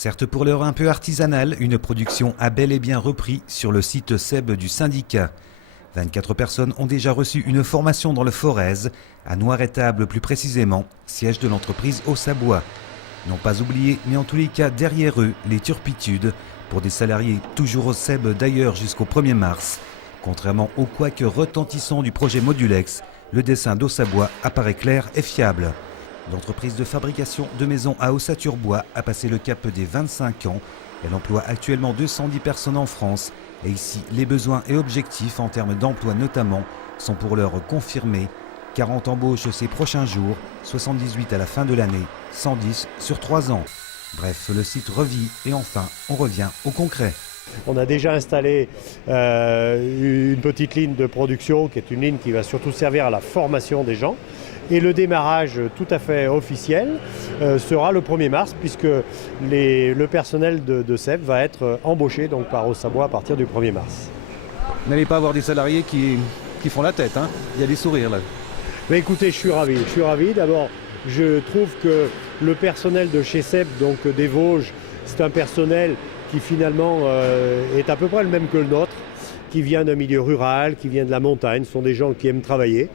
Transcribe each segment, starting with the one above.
Certes pour l'heure un peu artisanale, une production a bel et bien repris sur le site SEB du syndicat. 24 personnes ont déjà reçu une formation dans le Forez, à Noiretable plus précisément, siège de l'entreprise Haussabois. Non pas oubliés, mais en tous les cas derrière eux, les turpitudes, pour des salariés toujours au SEB d'ailleurs jusqu'au 1er mars. Contrairement au couac retentissant du projet Modulex, le dessin d'Haussabois apparaît clair et fiable. L'entreprise de fabrication de maisons à Ossature-Bois a passé le cap des 25 ans. Elle emploie actuellement 210 personnes en France. Et ici, les besoins et objectifs en termes d'emploi notamment sont pour l'heure confirmés. 40 embauches ces prochains jours, 78 à la fin de l'année, 110 sur 3 ans. Bref, le site revit et enfin, on revient au concret. On a déjà installé une petite ligne de production qui est une ligne qui va surtout servir à la formation des gens. Et le démarrage tout à fait officiel sera le 1er mars puisque le personnel de SEB va être embauché donc, par Haussabois à partir du 1er mars. Vous n'allez pas avoir des salariés qui font la tête, hein? Il y a des sourires là. Mais écoutez, je suis ravi. D'abord, je trouve que le personnel de chez SEB, donc des Vosges, c'est un personnel qui finalement est à peu près le même que le nôtre, qui vient d'un milieu rural, qui vient de la montagne. Ce sont des gens qui aiment travailler.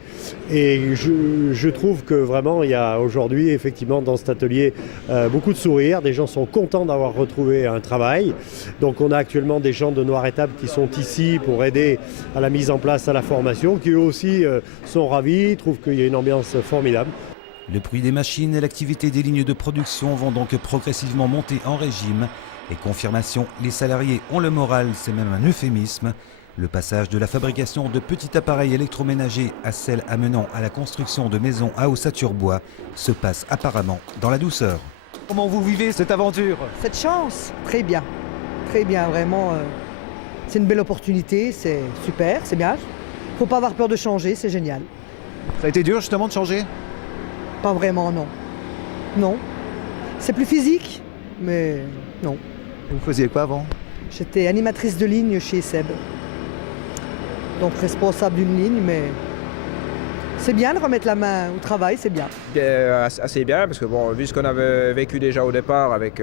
Et je trouve que vraiment, il y a aujourd'hui, effectivement, dans cet atelier, beaucoup de sourires. Des gens sont contents d'avoir retrouvé un travail. Donc on a actuellement des gens de Noiretable qui sont ici pour aider à la mise en place, à la formation, qui eux aussi sont ravis, trouvent qu'il y a une ambiance formidable. Le bruit des machines et l'activité des lignes de production vont donc progressivement monter en régime. Et confirmation, les salariés ont le moral, c'est même un euphémisme. Le passage de la fabrication de petits appareils électroménagers à celle amenant à la construction de maisons à Ossature-Bois se passe apparemment dans la douceur. Comment vous vivez cette aventure? Cette chance, très bien, vraiment. C'est une belle opportunité, c'est super, c'est bien. Faut pas avoir peur de changer, c'est génial. Ça a été dur justement de changer? Pas vraiment, non. Non. C'est plus physique, mais non. Vous faisiez quoi avant? J'étais animatrice de ligne chez SEB. Donc responsable d'une ligne, mais c'est bien de remettre la main au travail, c'est bien. Assez bien, parce que bon, vu ce qu'on avait vécu déjà au départ avec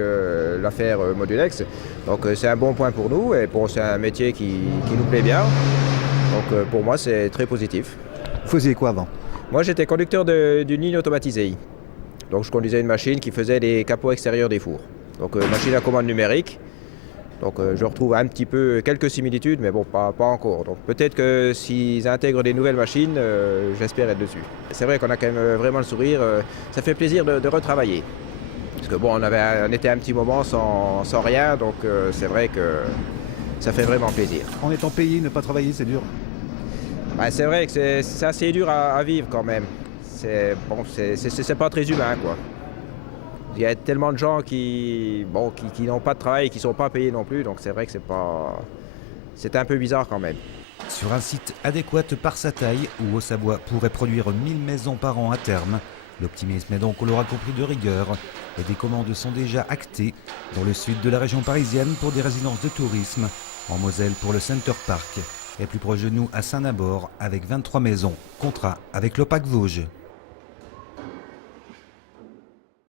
l'affaire Modulex, donc c'est un bon point pour nous et c'est un métier qui nous plaît bien. Donc pour moi, c'est très positif. Vous faisiez quoi avant? Moi, j'étais conducteur d'une ligne automatisée. Donc je conduisais une machine qui faisait les capots extérieurs des fours. Donc machine à commande numérique. Donc je retrouve un petit peu quelques similitudes, mais bon, pas encore. Donc peut-être que s'ils intègrent des nouvelles machines, j'espère être dessus. C'est vrai qu'on a quand même vraiment le sourire. Ça fait plaisir de retravailler. Parce que bon, on était un petit moment sans rien, donc c'est vrai que ça fait vraiment plaisir. En étant payé, ne pas travailler, c'est dur. Bah, c'est vrai que c'est assez dur à vivre quand même. C'est pas très humain, quoi. Il y a tellement de gens qui n'ont pas de travail et qui ne sont pas payés non plus, donc c'est vrai que c'est un peu bizarre quand même. Sur un site adéquat par sa taille, où Haussabois pourrait produire 1000 maisons par an à terme, l'optimisme est donc, on l'aura compris, de rigueur, et des commandes sont déjà actées dans le sud de la région parisienne pour des résidences de tourisme, en Moselle pour le Center Park, et plus proche de nous à Saint-Nabord avec 23 maisons, contrat avec l'OPAC Vosges.